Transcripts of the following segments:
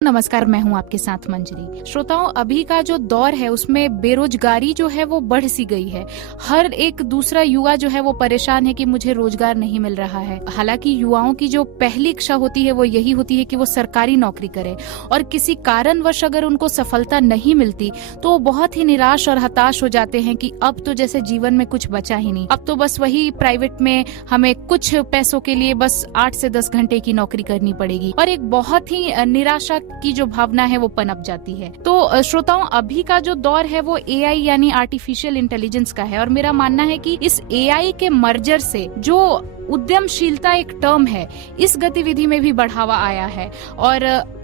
नमस्कार, मैं हूं आपके साथ मंजरी। श्रोताओं, अभी का जो दौर है उसमें बेरोजगारी जो है वो बढ़ सी गई है। हर एक दूसरा युवा जो है वो परेशान है कि मुझे रोजगार नहीं मिल रहा है। हालांकि युवाओं की जो पहली इच्छा होती है वो यही होती है कि वो सरकारी नौकरी करे, और किसी कारणवश अगर उनको सफलता नहीं मिलती तो वो बहुत ही निराश और हताश हो जाते हैं कि अब तो जैसे जीवन में कुछ बचा ही नहीं, अब तो बस वही प्राइवेट में हमें कुछ पैसों के लिए बस 8 से 10 घंटे की नौकरी करनी पड़ेगी, और एक बहुत ही निराशा की जो भावना है वो पनप जाती है। तो श्रोताओं, अभी का जो दौर है वो एआई यानी आर्टिफिशियल इंटेलिजेंस का है, और मेरा मानना है कि इस एआई के मर्जर से जो उद्यमशीलता एक टर्म है, इस गतिविधि में भी बढ़ावा आया है। और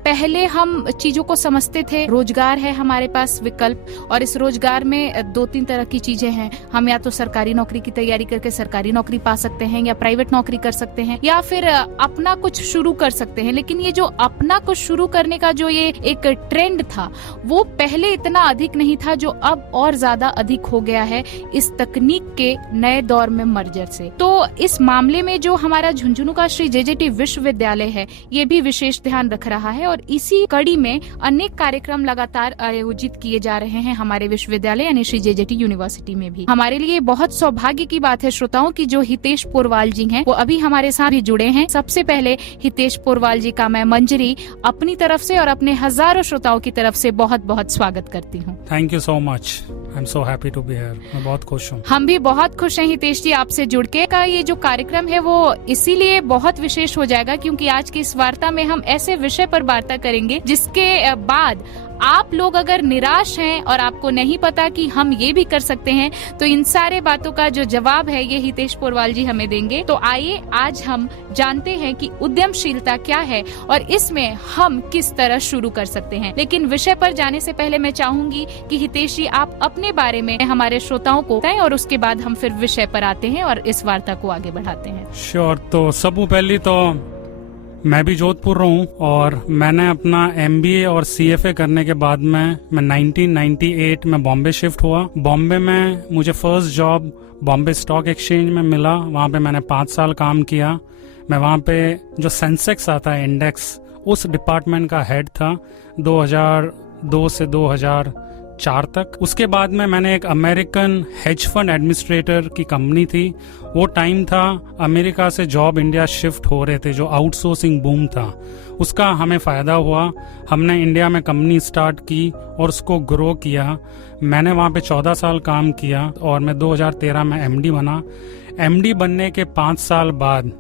पहले हम चीजों को समझते थे, रोजगार है हमारे पास विकल्प, और इस रोजगार में 2-3 तरह की चीजें हैं। हम या तो सरकारी नौकरी की तैयारी करके सरकारी नौकरी पा सकते हैं, या प्राइवेट नौकरी कर सकते हैं, या फिर अपना कुछ शुरू कर सकते हैं। लेकिन ये जो अपना कुछ शुरू करने का जो ये एक ट्रेंड था वो पहले इतना अधिक नहीं था, जो अब और ज्यादा अधिक हो गया है इस तकनीक के नए दौर में मर्जर से। तो इस मामले में जो हमारा झुंझुनू का श्री जेजेटी विश्वविद्यालय है, ये भी विशेष ध्यान रख रहा है, और इसी कड़ी में अनेक कार्यक्रम लगातार आयोजित किए जा रहे हैं हमारे विश्वविद्यालय यानी श्री जेजेटी यूनिवर्सिटी में भी। हमारे लिए बहुत सौभाग्य की बात है श्रोताओं की जो हितेश पोरवाल जी हैं वो अभी हमारे साथ भी जुड़े हैं। सबसे पहले हितेश पोरवाल जी का मैं मंजरी अपनी तरफ से और अपने हजारों श्रोताओं की तरफ से बहुत बहुत स्वागत करती हूँ। Thank you so much, I am so happy to be here. मैं बहुत खुश हूँ। हम भी बहुत खुश हैं हितेश जी आपसे जुड़ के। का ये जो कार्यक्रम है वो इसीलिए बहुत विशेष हो जाएगा क्योंकि आज की इस वार्ता में हम ऐसे विषय पर वार्ता करेंगे जिसके बाद आप लोग अगर निराश हैं और आपको नहीं पता कि हम ये भी कर सकते हैं, तो इन सारे बातों का जो जवाब है ये हितेश पोरवाल जी हमें देंगे। तो आइए आज हम जानते हैं कि उद्यमशीलता क्या है और इसमें हम किस तरह शुरू कर सकते हैं। लेकिन विषय पर जाने से पहले मैं चाहूंगी कि हितेश जी आप अपने बारे में हमारे श्रोताओं को बताएं, और उसके बाद हम फिर विषय पर आते हैं और इस वार्ता को आगे बढ़ाते हैं। श्योर। तो सबसे पहले तो मैं भी जोधपुर रहूं, और मैंने अपना एमबीए और सीएफए करने के बाद मैं 1998 में बॉम्बे शिफ्ट हुआ। बॉम्बे में मुझे first job Bombay stock exchange में मिला। वहाँ पे मैंने 5 साल काम किया। मैं वहाँ पे जो सेंसेक्स आता है इंडेक्स, उस डिपार्टमेंट का हेड था 2002 से 2004 तक। उसके बाद में मैंने एक अमेरिकन हेज फंड एडमिनिस्ट्रेटर की कंपनी थी। वो टाइम था अमेरिका से जॉब इंडिया शिफ्ट हो रहे थे, जो आउटसोर्सिंग बूम था, उसका हमें फ़ायदा हुआ। हमने इंडिया में कंपनी स्टार्ट की और उसको ग्रो किया। मैंने वहाँ पे 14 साल काम किया और मैं 2013 में एमडी बना। एमडी बनने के 5 साल बाद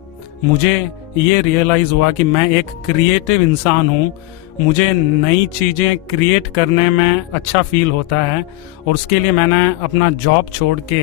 मुझे ये रियलाइज़ हुआ कि मैं एक क्रिएटिव इंसान हूँ। मुझे नई चीज़ें क्रिएट करने में अच्छा फील होता है, और उसके लिए मैंने अपना जॉब छोड़ के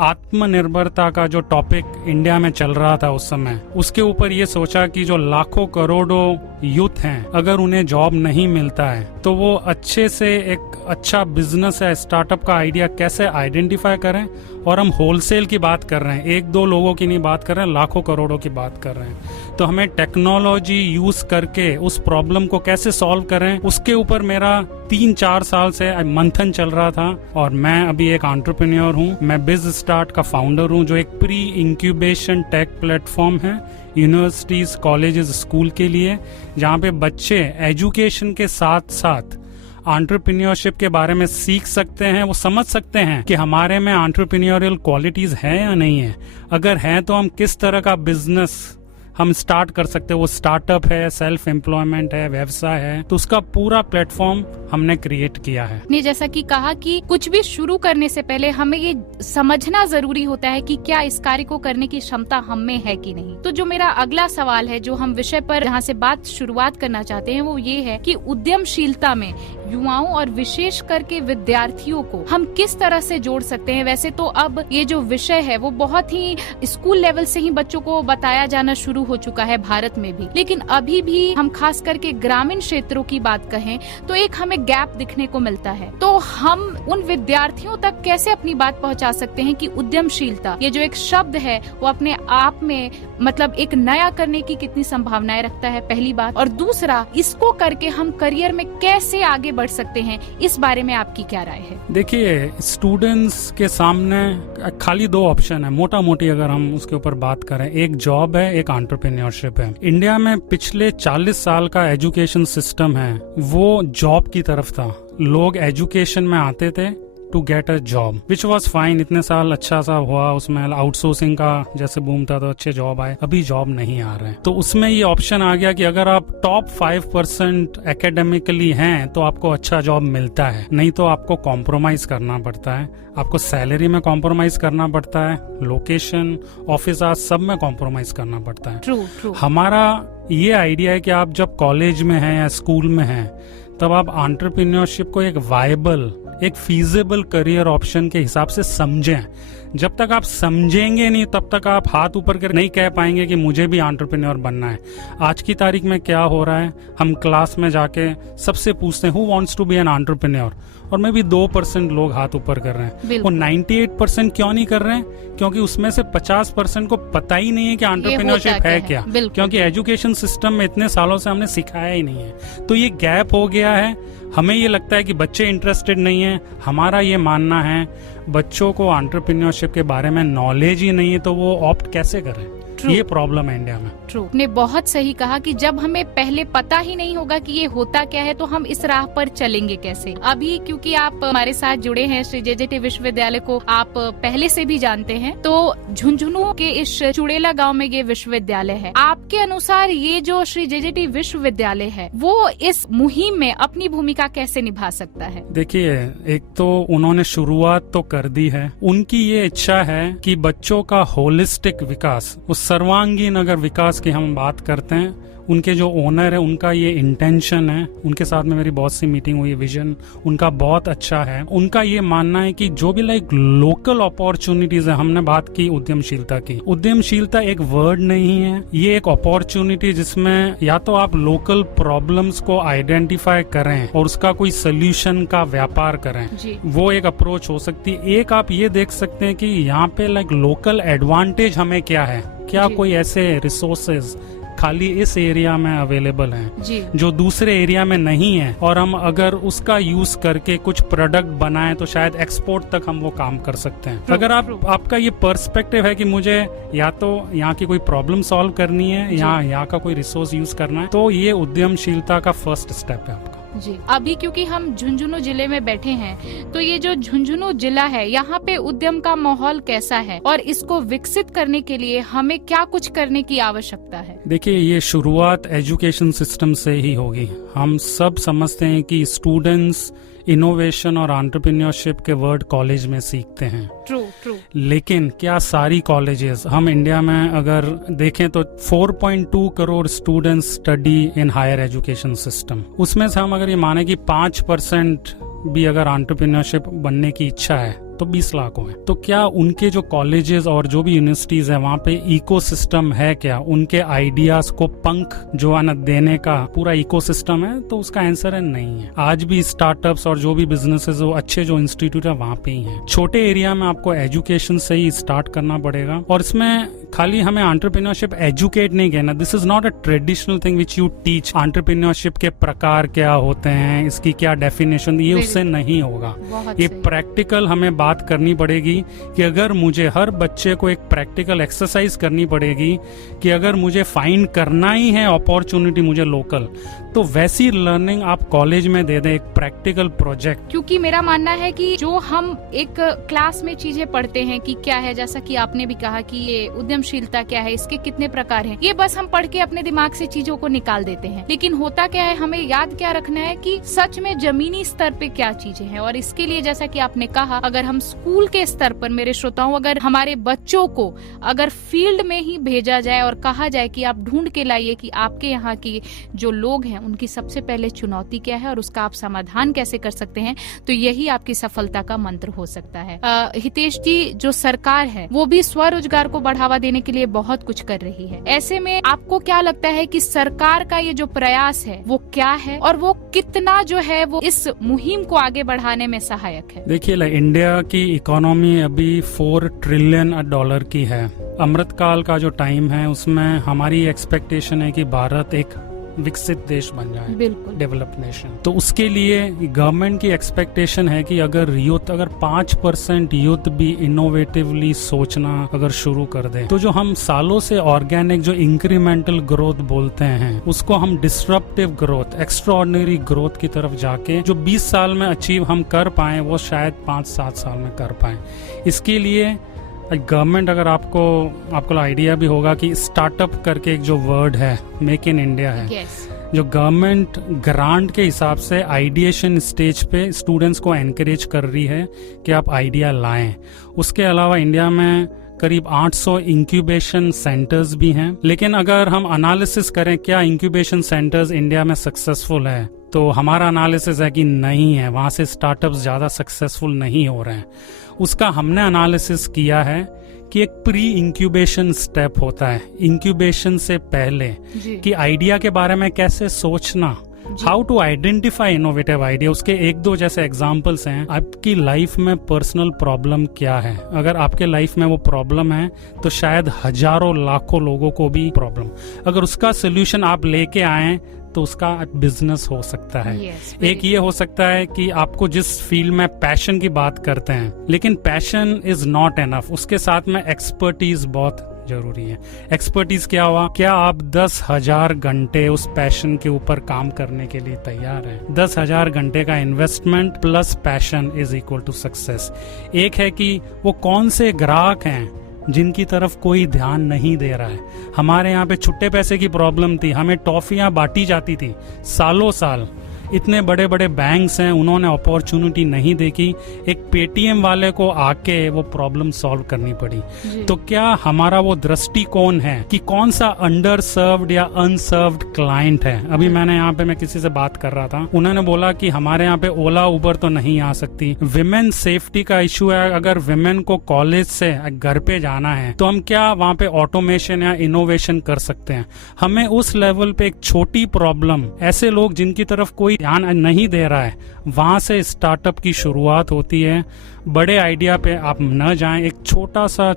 आत्मनिर्भरता का जो टॉपिक इंडिया में चल रहा था उस समय, उसके ऊपर ये सोचा कि जो लाखों करोड़ों यूथ हैं, अगर उन्हें जॉब नहीं मिलता है तो वो अच्छे से एक अच्छा बिजनेस है, स्टार्टअप का आइडिया कैसे आइडेंटिफाई करें। और हम होलसेल की बात कर रहे हैं, 1-2 लोगों की नहीं बात कर रहे हैं, लाखों करोड़ों की बात कर रहे हैं। तो हमें टेक्नोलॉजी यूज करके उस प्रॉब्लम को कैसे सॉल्व करें, उसके ऊपर मेरा 3-4 साल से मंथन चल रहा था। और मैं अभी एक एंटरप्रेन्योर हूँ। मैं बिज स्टार्ट का फाउंडर हूँ, जो एक प्री इंक्यूबेशन टेक प्लेटफॉर्म है यूनिवर्सिटीज, कॉलेजेस, स्कूल के लिए, जहाँ पे बच्चे एजुकेशन के साथ साथ एंटरप्रेन्योरशिप के बारे में सीख सकते हैं। वो समझ सकते हैं कि हमारे में एंटरप्रेन्योरियल क्वालिटीज हैं या नहीं है। अगर हैं तो हम किस तरह का बिजनेस हम स्टार्ट कर सकते हैं। वो स्टार्टअप है, सेल्फ एम्प्लॉयमेंट है, व्यवसाय है, तो उसका पूरा प्लेटफॉर्म हमने क्रिएट किया है। ने जैसा कि कहा कि कुछ भी शुरू करने से पहले हमें ये समझना जरूरी होता है कि क्या इस कार्य को करने की क्षमता हम में है कि नहीं। तो जो मेरा अगला सवाल है, जो हम विषय पर जहाँ से बात शुरुआत करना चाहते हैं, वो ये है कि उद्यमशीलता में युवाओं और विशेष करके विद्यार्थियों को हम किस तरह से जोड़ सकते हैं। वैसे तो अब ये जो विषय है वो बहुत ही स्कूल लेवल से ही बच्चों को बताया जाना शुरू हो चुका है भारत में भी, लेकिन अभी भी हम खास करके ग्रामीण क्षेत्रों की बात कहें तो एक हमें गैप दिखने को मिलता है। तो हम उन विद्यार्थियों तक कैसे अपनी बात पहुंचा सकते हैं कि उद्यमशीलता ये जो एक शब्द है वो अपने आप में मतलब एक नया करने की कितनी संभावनाएं रखता है, पहली बात। और दूसरा, इसको करके हम करियर में कैसे आगे बढ़ सकते हैं, इस बारे में आपकी क्या राय है? देखिए, स्टूडेंट्स के सामने खाली दो ऑप्शन है, मोटा मोटी अगर हम उसके ऊपर बात करें। एक जॉब है, एक एंटरप्रेन्योरशिप है। इंडिया में पिछले 40 साल का एजुकेशन सिस्टम है वो जॉब की तरफ था। लोग एजुकेशन में आते थे to get a job, which was fine. इतने साल अच्छा सा हुआ, उसमें आउटसोर्सिंग का जैसे बूम था तो अच्छे जॉब आए। अभी जॉब नहीं आ रहे हैं, तो उसमें ये ऑप्शन आ गया कि अगर आप टॉप 5% एकेडमिकली हैं तो आपको अच्छा जॉब मिलता है, नहीं तो आपको कॉम्प्रोमाइज करना पड़ता है। आपको सैलरी में कॉम्प्रोमाइज करना पड़ता है, लोकेशन, ऑफिस आवर्स सब में कॉम्प्रोमाइज करना पड़ता है। ट्रू। हमारा ये आइडिया है कि आप जब कॉलेज में हैं या स्कूल में हैं तब आप एंटरप्रेन्योरशिप को एक वायबल, एक फीजिबल करियर ऑप्शन के हिसाब से समझें। जब तक आप समझेंगे नहीं तब तक आप हाथ ऊपर कर नहीं कह पाएंगे कि मुझे भी एंटरप्रेन्योर बनना है। आज की तारीख में क्या हो रहा है, हम क्लास में जाके सबसे पूछते हैं who wants to be an entrepreneur, और में भी 2% लोग हाथ ऊपर कर रहे हैं। वो 98% क्यों नहीं कर रहे हैं? क्योंकि उसमें से 50% को पता ही नहीं है कि एंटरप्रेन्योरशिप है क्या। क्योंकि एजुकेशन सिस्टम में इतने सालों से हमने सिखाया ही नहीं है, तो ये गैप हो गया है। हमें ये लगता है कि बच्चे इंटरेस्टेड नहीं है। हमारा ये मानना है बच्चों को एंटरप्रेन्योरशिप के बारे में नॉलेज ही नहीं है तो वो ऑप्ट कैसे करें। ये प्रॉब्लम है इंडिया में। ट्रू, ने बहुत सही कहा कि जब हमें पहले पता ही नहीं होगा कि ये होता क्या है तो हम इस राह पर चलेंगे कैसे। अभी क्योंकि आप हमारे साथ जुड़े हैं, श्री जेजेटी विश्वविद्यालय को आप पहले से भी जानते हैं, तो झुंझुनू के इस चुड़ेला गांव में ये विश्वविद्यालय है। आपके अनुसार ये जो श्री जेजेटी विश्वविद्यालय है वो इस मुहिम में अपनी भूमिका कैसे निभा सकता है? देखिए, एक तो उन्होंने शुरुआत तो कर दी है। उनकी ये इच्छा है कि बच्चों का होलिस्टिक विकास, उस सर्वांगीण अगर विकास की हम बात करते हैं, उनके जो ओनर है उनका ये इंटेंशन है। उनके साथ में मेरी बहुत सी मीटिंग हुई, विजन उनका बहुत अच्छा है। उनका ये मानना है कि जो भी लोकल अपॉर्चुनिटीज है, हमने बात की उद्यमशीलता की। उद्यमशीलता एक वर्ड नहीं है, ये एक अपॉर्चुनिटी जिसमें या तो आप लोकल प्रॉब्लम्स को आइडेंटिफाई करें और उसका कोई सोल्यूशन का व्यापार करें, वो एक अप्रोच हो सकती है। एक आप ये देख सकते हैं कि यहाँ पे लोकल एडवांटेज हमें क्या है, क्या कोई ऐसे रिसोर्सेज खाली इस एरिया में अवेलेबल हैं जो दूसरे एरिया में नहीं है, और हम अगर उसका यूज करके कुछ प्रोडक्ट बनाएं तो शायद एक्सपोर्ट तक हम वो काम कर सकते हैं। अगर आपका ये पर्सपेक्टिव है कि मुझे या तो यहाँ की कोई प्रॉब्लम सॉल्व करनी है या यहाँ का कोई रिसोर्स यूज करना है, तो ये उद्यमशीलता का फर्स्ट स्टेप है आपका। जी, अभी क्योंकि हम झुंझुनू जिले में बैठे हैं, तो ये जो झुंझुनू जिला है यहाँ पे उद्यम का माहौल कैसा है और इसको विकसित करने के लिए हमें क्या कुछ करने की आवश्यकता है? देखिए, ये शुरुआत एजुकेशन सिस्टम से ही होगी। हम सब समझते हैं कि स्टूडेंट्स इनोवेशन और एंटरप्रेन्योरशिप के वर्ड कॉलेज में सीखते हैं। ट्रू। लेकिन क्या सारी कॉलेजेस, हम इंडिया में अगर देखें तो 4.2 crore students study in higher education system, उसमें से हम अगर ये माने कि 5% भी अगर एंटरप्रेन्योरशिप बनने की इच्छा है तो 20 लाख हैं। तो क्या उनके जो कॉलेजेस और जो भी यूनिवर्सिटीज है वहाँ पे इकोसिस्टम है क्या? उनके आइडियाज को पंख जो है ना देने का पूरा इकोसिस्टम है? तो उसका आंसर है नहीं है। आज भी स्टार्टअप्स और जो भी बिजनेसेस वो अच्छे जो इंस्टीट्यूट है वहाँ पे ही हैं। छोटे एरिया में आपको एजुकेशन से ही स्टार्ट करना पड़ेगा, और इसमें खाली हमें एंटरप्रेन्योरशिप एजुकेट नहीं कहना। This is not a traditional thing which you teach. Entrepreneurship के प्रकार क्या होते हैं, इसकी क्या डेफिनेशन, ये उससे नहीं होगा। ये प्रैक्टिकल हमें बात करनी पड़ेगी कि अगर मुझे हर बच्चे को एक प्रैक्टिकल एक्सरसाइज करनी पड़ेगी कि अगर मुझे फाइंड करना ही है अपॉर्चुनिटी मुझे लोकल, तो वैसी लर्निंग आप कॉलेज में दे दें, एक प्रैक्टिकल प्रोजेक्ट। क्योंकि मेरा मानना है कि जो हम एक क्लास में चीजें पढ़ते हैं कि क्या है, जैसा कि आपने भी कहा कि ये उद्यमशीलता क्या है, इसके कितने प्रकार हैं, ये बस हम पढ़ के अपने दिमाग से चीजों को निकाल देते हैं। लेकिन होता क्या है, हमें याद क्या रखना है कि सच में जमीनी स्तर पे क्या चीजें हैं। और इसके लिए जैसा कि आपने कहा, अगर हम स्कूल के स्तर पर, मेरे श्रोताओं, अगर हमारे बच्चों को अगर फील्ड में ही भेजा जाए और कहा जाए कि आप ढूंढ के लाइए कि आपके यहाँ की जो लोग हैं उनकी सबसे पहले चुनौती क्या है और उसका आप समाधान कैसे कर सकते हैं, तो यही आपकी सफलता का मंत्र हो सकता है। हितेश जी, जो सरकार है वो भी स्वरोजगार को बढ़ावा देने देने के लिए बहुत कुछ कर रही है। ऐसे में आपको क्या लगता है कि सरकार का ये जो प्रयास है वो क्या है और वो कितना जो है वो इस मुहिम को आगे बढ़ाने में सहायक है? देखिए, इंडिया की इकोनॉमी अभी $4 ट्रिलियन की है। अमृतकाल का जो टाइम है उसमें हमारी एक्सपेक्टेशन है कि भारत एक विकसित देश बन जाए, बिल्कुल डेवलप नेशन। तो उसके लिए गवर्नमेंट की एक्सपेक्टेशन है कि अगर 5% यूथ भी इनोवेटिवली सोचना अगर शुरू कर दे, तो जो हम सालों से ऑर्गेनिक जो इंक्रीमेंटल ग्रोथ बोलते हैं उसको हम डिसरप्टिव ग्रोथ, एक्स्ट्राऑर्डिनरी ग्रोथ की तरफ जाके जो 20 साल में अचीव हम कर पाए वो शायद 5-7 साल में कर पाए। इसके लिए गवर्नमेंट, अगर आपको आइडिया भी होगा कि स्टार्टअप करके एक जो वर्ड है मेक इन इंडिया है, जो गवर्नमेंट ग्रांट के हिसाब से आइडिएशन स्टेज पे स्टूडेंट्स को एनकरेज कर रही है कि आप आइडिया लाएं। उसके अलावा इंडिया में करीब 800 इंक्यूबेशन सेंटर्स भी हैं। लेकिन अगर हम एनालिसिस करें क्या इंक्यूबेशन सेंटर्स इंडिया में सक्सेसफुल है, तो हमारा एनालिसिस है कि नहीं है, वहां से स्टार्टअप्स ज्यादा सक्सेसफुल नहीं हो रहे हैं। उसका हमने एनालिसिस किया है कि एक प्री इंक्यूबेशन स्टेप होता है, इंक्यूबेशन से पहले कि आइडिया के बारे में कैसे सोचना, how to identify innovative idea. उसके 1-2 जैसे एग्जाम्पल्स हैं। आपकी लाइफ में पर्सनल प्रॉब्लम क्या है, अगर आपके लाइफ में वो प्रॉब्लम है तो शायद हजारों लाखों लोगों को भी प्रॉब्लम, अगर उसका सोल्यूशन आप लेके आए तो उसका बिजनेस हो सकता है। एक ये हो सकता है कि आपको जिस फील्ड में पैशन की बात करते हैं, लेकिन पैशन इज नॉट एनफ, उसके साथ में एक्सपर्टीज बहुत जरूरी है। एक्सपर्टीज क्या हुआ, क्या आप 10,000 घंटे उस पैशन के ऊपर काम करने के लिए तैयार हैं? 10,000 घंटे का investment plus passion is equal to success. एक है कि वो कौन से ग्राहक हैं जिनकी तरफ कोई ध्यान नहीं दे रहा है। हमारे यहाँ पे छुट्टे पैसे की प्रॉब्लम थी, हमें टॉफियां बांटी जाती थी सालों साल। इतने बड़े बड़े बैंक्स हैं, उन्होंने अपॉर्चुनिटी नहीं देखी, एक पेटीएम वाले को आके वो प्रॉब्लम सॉल्व करनी पड़ी। तो क्या हमारा वो दृष्टिकोण है कि कौन सा अंडर सर्व्ड या अनसर्व्ड क्लाइंट है? अभी मैं किसी से बात कर रहा था, उन्होंने बोला कि हमारे यहाँ पे ओला उबर तो नहीं आ सकती, विमेन सेफ्टी का इश्यू है। अगर विमेन को कॉलेज से घर पे जाना है तो हम क्या वहाँ पे ऑटोमेशन या इनोवेशन कर सकते हैं? हमें उस लेवल पे एक छोटी प्रॉब्लम, ऐसे लोग जिनकी तरफ कोई ध्यान नहीं दे रहा है, वहां से स्टार्टअप की शुरुआत होती है। बड़े आइडिया पे आप न जाएं, एक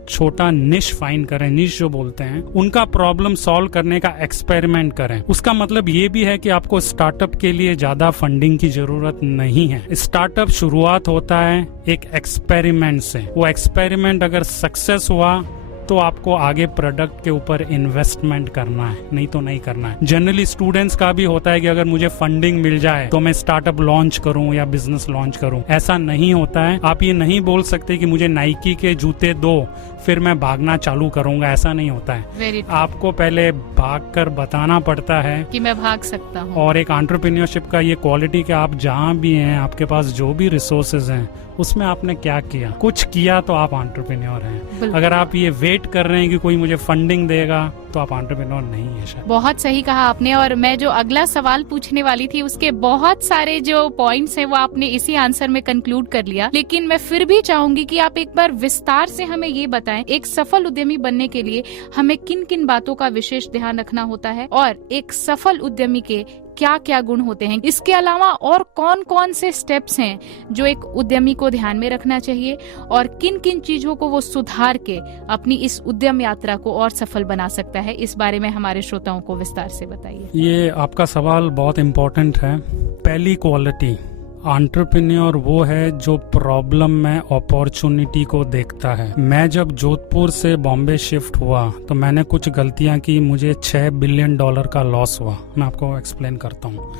छोटा निश फाइंड करें, निश जो बोलते हैं, उनका प्रॉब्लम सॉल्व करने का एक्सपेरिमेंट करें। उसका मतलब ये भी है कि आपको स्टार्टअप के लिए ज्यादा फंडिंग की जरूरत नहीं है। स्टार्टअप शुरुआत होता है एक एक्सपेरिमेंट से, वो एक्सपेरिमेंट अगर सक्सेस हुआ तो आपको आगे प्रोडक्ट के ऊपर इन्वेस्टमेंट करना है, नहीं तो नहीं करना है। जनरली स्टूडेंट्स का भी होता है कि अगर मुझे फंडिंग मिल जाए तो मैं स्टार्टअप लॉन्च करूं या बिजनेस लॉन्च करूं। ऐसा नहीं होता है। आप ये नहीं बोल सकते कि मुझे नाइकी के जूते दो फिर मैं भागना चालू करूंगा, ऐसा नहीं होता है। आपको पहले भागकर बताना पड़ता है कि मैं भाग सकता हूं। और एक एंटरप्रेन्योरशिप का ये क्वालिटी कि आप जहाँ भी हैं, आपके पास जो भी रिसोर्सेज हैं, उसमें आपने क्या किया, कुछ किया तो आप एंटरप्रेन्योर हैं। अगर आप ये वेट कर रहे हैं कि कोई मुझे फंडिंग देगा तो आप एंटरप्रेन्योर नहीं है शायद। बहुत सही कहा आपने। और मैं जो अगला सवाल पूछने वाली थी उसके बहुत सारे जो पॉइंट्स हैं वो आपने इसी आंसर में कंक्लूड कर लिया, लेकिन मैं फिर भी चाहूंगी कि आप एक बार विस्तार से हमें ये बताएं, एक सफल उद्यमी बनने के लिए हमें किन किन बातों का विशेष ध्यान रखना होता है और एक सफल उद्यमी के क्या क्या गुण होते हैं। इसके अलावा और कौन कौन से स्टेप्स हैं जो एक उद्यमी को ध्यान में रखना चाहिए और किन किन चीजों को वो सुधार के अपनी इस उद्यम यात्रा को और सफल बना सकता है, इस बारे में हमारे श्रोताओं को विस्तार से बताइए। ये आपका सवाल बहुत इम्पोर्टेंट है। पहली क्वालिटी, एंटरप्रेन्योर वो है जो प्रॉब्लम में अपॉर्चुनिटी को देखता है। मैं जब जोधपुर से बॉम्बे शिफ्ट हुआ तो मैंने कुछ गलतियां की, मुझे $6 बिलियन का लॉस हुआ। मैं आपको एक्सप्लेन करता हूँ।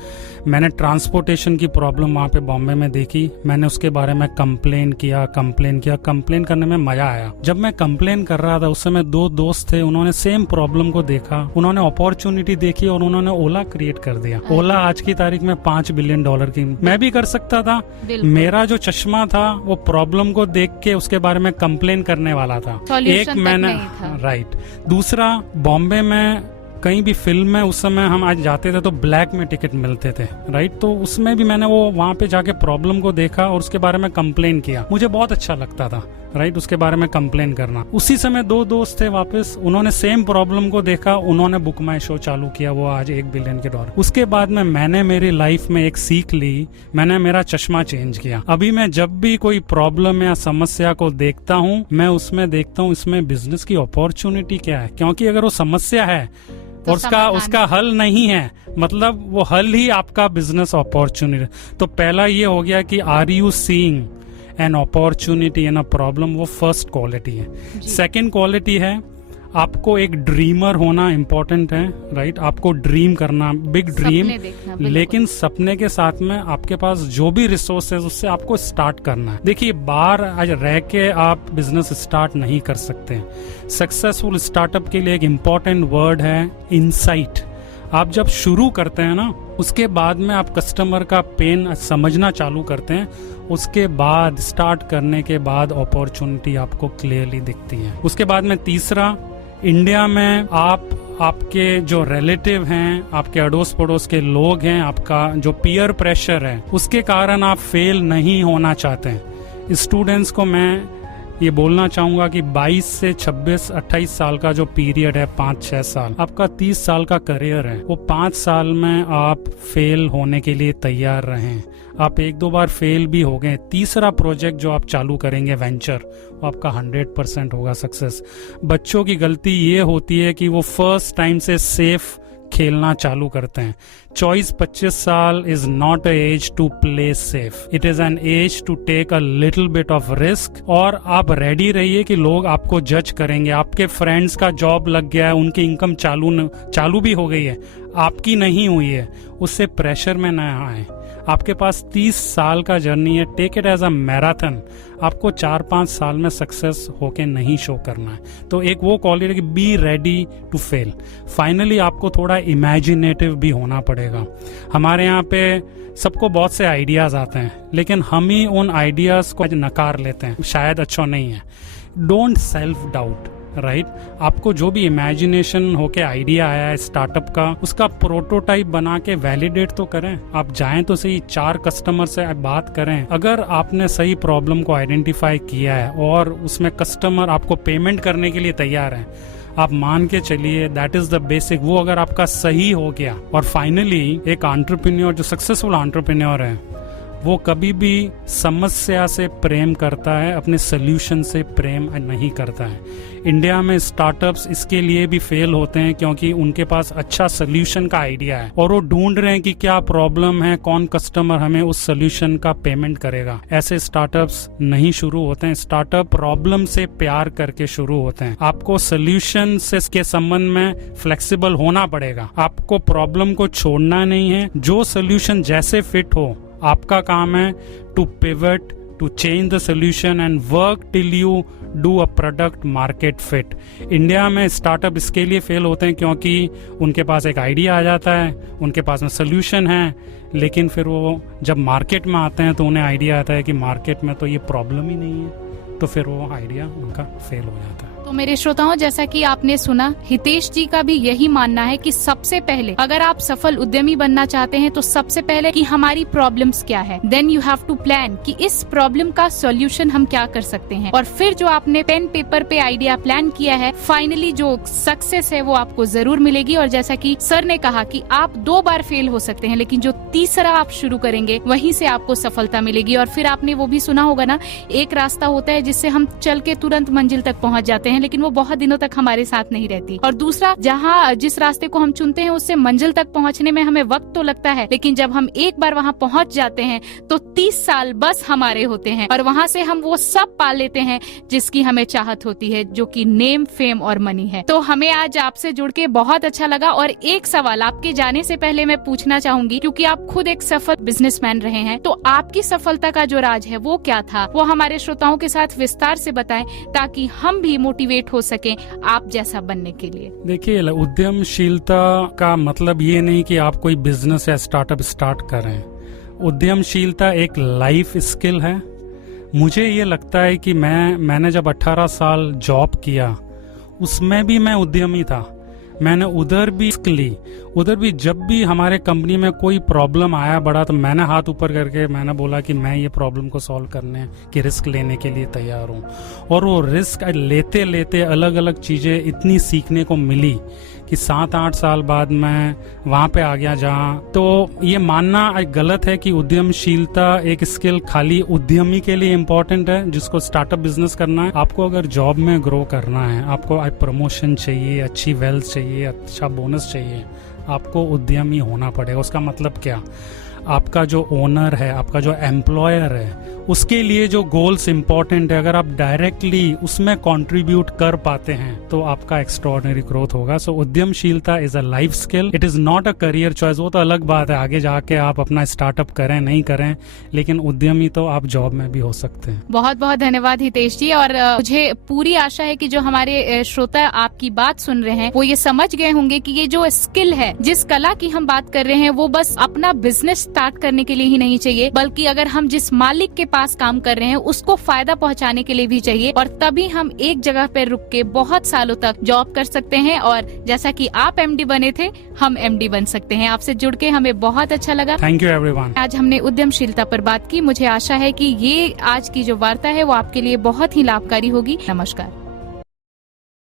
मैंने ट्रांसपोर्टेशन की प्रॉब्लम वहाँ पे बॉम्बे में देखी, मैंने उसके बारे में कंप्लेन किया। कंप्लेन करने में मजा आया। जब मैं कंप्लेन कर रहा था उस समय 2 दोस्त थे, उन्होंने सेम प्रॉब्लम को देखा, उन्होंने अपॉर्चुनिटी देखी और उन्होंने ओला क्रिएट कर दिया। ओला आज की तारीख में $5 बिलियन की, मैं भी कर सकता था। मेरा जो चश्मा था वो प्रॉब्लम को देख के उसके बारे में कंप्लेन करने वाला था। एक मैंने राइट। दूसरा, बॉम्बे में कहीं भी फिल्म में उस समय हम आज जाते थे तो ब्लैक में टिकट मिलते थे, राइट। तो उसमें भी मैंने वो वहाँ पे जाके प्रॉब्लम को देखा और उसके बारे में कंप्लेन किया। मुझे बहुत अच्छा लगता था। राइट, उसके बारे में कंप्लेन करना। उसी समय 2 दोस्त थे वापस, उन्होंने सेम प्रॉब्लम को देखा, उन्होंने बुक माई शो चालू किया, वो आज 1 बिलियन के डॉलर। उसके बाद में मैंने मेरी लाइफ में एक सीख ली, मैंने मेरा चश्मा चेंज किया। अभी मैं जब भी कोई प्रॉब्लम या समस्या को देखता हूँ, मैं उसमें देखता हूँ इसमें बिजनेस की अपॉर्चुनिटी क्या है, क्योंकि अगर वो समस्या है और उसका हल नहीं है, मतलब वो हल ही आपका बिजनेस अपॉर्चुनिटी। तो पहला ये हो गया कि are you seeing an opportunity in a problem, वो फर्स्ट क्वालिटी है। सेकंड क्वालिटी है आपको एक ड्रीमर होना इम्पोर्टेंट है, राइट। आपको ड्रीम करना, बिग ड्रीम, लेकिन सपने के साथ में आपके पास जो भी रिसोर्सेज उससे आपको स्टार्ट करना है। देखिए, बाहर आज रह के आप बिजनेस स्टार्ट नहीं कर सकते। सक्सेसफुल स्टार्टअप के लिए एक इम्पोर्टेंट वर्ड है इनसाइट। आप जब शुरू करते हैं ना, उसके बाद में आप कस्टमर का पेन समझना चालू करते हैं, उसके बाद स्टार्ट करने के बाद अपॉर्चुनिटी आपको क्लियरली दिखती है। उसके बाद में तीसरा, इंडिया में आपके जो रिलेटिव हैं, आपके अड़ोस पड़ोस के लोग हैं, आपका जो पीयर प्रेशर है, उसके कारण आप फेल नहीं होना चाहते हैं। स्टूडेंट्स को मैं ये बोलना चाहूंगा कि 22 से 26-28 साल का जो पीरियड है, 5-6 साल, आपका 30 साल का करियर है, वो 5 साल में आप फेल होने के लिए तैयार रहें। आप 1-2 बार फेल भी हो गए, तीसरा प्रोजेक्ट जो आप चालू करेंगे वेंचर, वो आपका 100% होगा सक्सेस। बच्चों की गलती ये होती है कि वो फर्स्ट टाइम से सेफ खेलना चालू करते हैं। 24-25 साल is not a age to play safe, it is an age to take a little bit of risk. और आप रेडी रहिए कि लोग आपको जज करेंगे। आपके फ्रेंड्स का जॉब लग गया है, उनकी इनकम चालू भी हो गई है, आपकी नहीं हुई है, उससे प्रेशर में ना आए। आपके पास 30 साल का जर्नी है, take it as a marathon. आपको 4-5 साल में सक्सेस होके नहीं शो करना है। तो एक वो क्वालिटी कि be ready to fail. Finally आपको थोड़ा इमेजिनेटिव भी होना पड़ेगा। हमारे यहाँ पे सबको बहुत से आइडियाज आते हैं, लेकिन हम ही उन आइडियाज को नकार लेते हैं, शायद अच्छा नहीं है। Don't self doubt, right. आपको जो भी इमेजिनेशन होके आइडिया आया है स्टार्टअप का, उसका प्रोटोटाइप बना के वैलिडेट तो करें। आप जाएं तो सही, 4 कस्टमर से बात करें। अगर आपने सही प्रॉब्लम को आइडेंटिफाई किया है और उसमें कस्टमर आपको पेमेंट करने के लिए तैयार है, आप मान के चलिए दैट इज द बेसिक। वो अगर आपका सही हो गया, और फाइनली एक एंटरप्रेन्योर जो सक्सेसफुल एंटरप्रेन्योर है, वो कभी भी समस्या से प्रेम करता है, अपने सोल्यूशन से प्रेम नहीं करता है। इंडिया में स्टार्टअप्स इसके लिए भी फेल होते हैं क्योंकि उनके पास अच्छा सोल्यूशन का आइडिया है और वो ढूंढ रहे हैं कि क्या प्रॉब्लम है, कौन कस्टमर हमें उस सोल्यूशन का पेमेंट करेगा। ऐसे स्टार्टअप्स नहीं शुरू होते हैं। स्टार्टअप प्रॉब्लम से प्यार करके शुरू होते हैं। आपको सोल्यूशन से के संबंध में फ्लेक्सिबल होना पड़ेगा। आपको प्रॉब्लम को छोड़ना नहीं है। जो सोल्यूशन जैसे फिट हो, आपका काम है to pivot, to change the solution and work till you do a product market fit. India में स्टार्टअप इसके लिए फेल होते हैं क्योंकि उनके पास एक आइडिया आ जाता है, उनके पास में सोल्यूशन है, लेकिन फिर वो जब मार्केट में आते हैं तो उन्हें आइडिया आता है कि मार्केट में तो ये प्रॉब्लम ही नहीं है, तो फिर वो आइडिया उनका फेल हो जाता है। तो मेरे श्रोताओं, जैसा कि आपने सुना, हितेश जी का भी यही मानना है कि सबसे पहले अगर आप सफल उद्यमी बनना चाहते हैं तो सबसे पहले कि हमारी प्रॉब्लम्स क्या है, then you have to plan कि इस प्रॉब्लम का सॉल्यूशन हम क्या कर सकते हैं, और फिर जो आपने पेन पेपर पे आइडिया प्लान किया है, फाइनली जो सक्सेस है वो आपको जरूर मिलेगी। और जैसा कि सर ने कहा कि आप 2 बार फेल हो सकते हैं, लेकिन जो तीसरा आप शुरू करेंगे वहीं से आपको सफलता मिलेगी। और फिर आपने वो भी सुना होगा ना, एक रास्ता होता है जिससे हम चल के तुरंत मंजिल तक पहुंच जाते हैं, लेकिन वो बहुत दिनों तक हमारे साथ नहीं रहती। और दूसरा, जिस रास्ते को हम चुनते हैं उससे मंजिल तक पहुंचने में हमें वक्त तो लगता है, लेकिन जब हम एक बार वहां पहुंच जाते हैं तो 30 साल बस हमारे होते हैं, और वहां से हम वो सब पा लेते हैं जिसकी हमें चाहत होती है, जो कि नेम, फेम और मनी है। तो हमें आज आपसे जुड़ के बहुत अच्छा लगा। और एक सवाल आपके जाने से पहले मैं पूछना चाहूंगी, क्योंकि आप खुद एक सफल बिजनेसमैन रहे हैं, तो आपकी सफलता का जो राज है वो क्या था, वो हमारे श्रोताओं के साथ विस्तार से बताएं ताकि हम भी मोटिवेट हो सके आप जैसा बनने के लिए। देखिए, उद्यमशीलता का मतलब ये नहीं कि आप कोई बिजनेस या स्टार्टअप स्टार्ट करें। उद्यमशीलता एक लाइफ स्किल है। मुझे ये लगता है कि मैंने जब 18 साल जॉब किया, उसमें भी मैं उद्यमी था। मैंने उधर भी रिस्क ली। उधर भी जब भी हमारे कंपनी में कोई प्रॉब्लम आया बड़ा, तो मैंने हाथ ऊपर करके मैंने बोला कि मैं ये प्रॉब्लम को सॉल्व करने की रिस्क लेने के लिए तैयार हूँ। और वो रिस्क लेते लेते अलग अलग चीज़ें इतनी सीखने को मिली कि 7-8 साल बाद मैं वहाँ पे आ गया जहाँ, तो ये मानना गलत है कि उद्यमशीलता एक स्किल खाली उद्यमी के लिए इम्पोर्टेंट है जिसको स्टार्टअप बिजनेस करना है। आपको अगर जॉब में ग्रो करना है, आपको प्रमोशन चाहिए, अच्छी वेल्थ चाहिए, अच्छा बोनस चाहिए, आपको उद्यमी होना पड़ेगा। उसका मतलब क्या? आपका जो ओनर है, आपका जो एम्प्लॉयर है, उसके लिए जो गोल्स इंपॉर्टेंट है, अगर आप डायरेक्टली उसमें कंट्रीब्यूट कर पाते हैं तो आपका एक्स्ट्राऑर्डिनरी ग्रोथ होगा। सो उद्यमशीलता is a life skill, it is not a career choice. वो तो अलग बात है, आगे जाके आप अपना स्टार्टअप करें नहीं करें, लेकिन उद्यमी तो आप जॉब में भी हो सकते हैं। बहुत बहुत धन्यवाद हितेश जी। और मुझे पूरी आशा है कि जो हमारे श्रोता आपकी बात सुन रहे हैं वो ये समझ गए होंगे कि ये जो स्किल है, जिस कला की हम बात कर रहे हैं, वो बस अपना बिजनेस स्टार्ट करने के लिए ही नहीं चाहिए, बल्कि अगर हम जिस मालिक के पास काम कर रहे हैं उसको फायदा पहुंचाने के लिए भी चाहिए। और तभी हम एक जगह पे रुक के बहुत सालों तक जॉब कर सकते हैं। और जैसा कि आप एमडी बने थे, हम एमडी बन सकते हैं। आपसे जुड़ के हमें बहुत अच्छा लगा। Thank you everyone. आज हमने उद्यमशीलता पर बात की। मुझे आशा है कि ये आज की जो वार्ता है वो आपके लिए बहुत ही लाभकारी होगी। नमस्कार।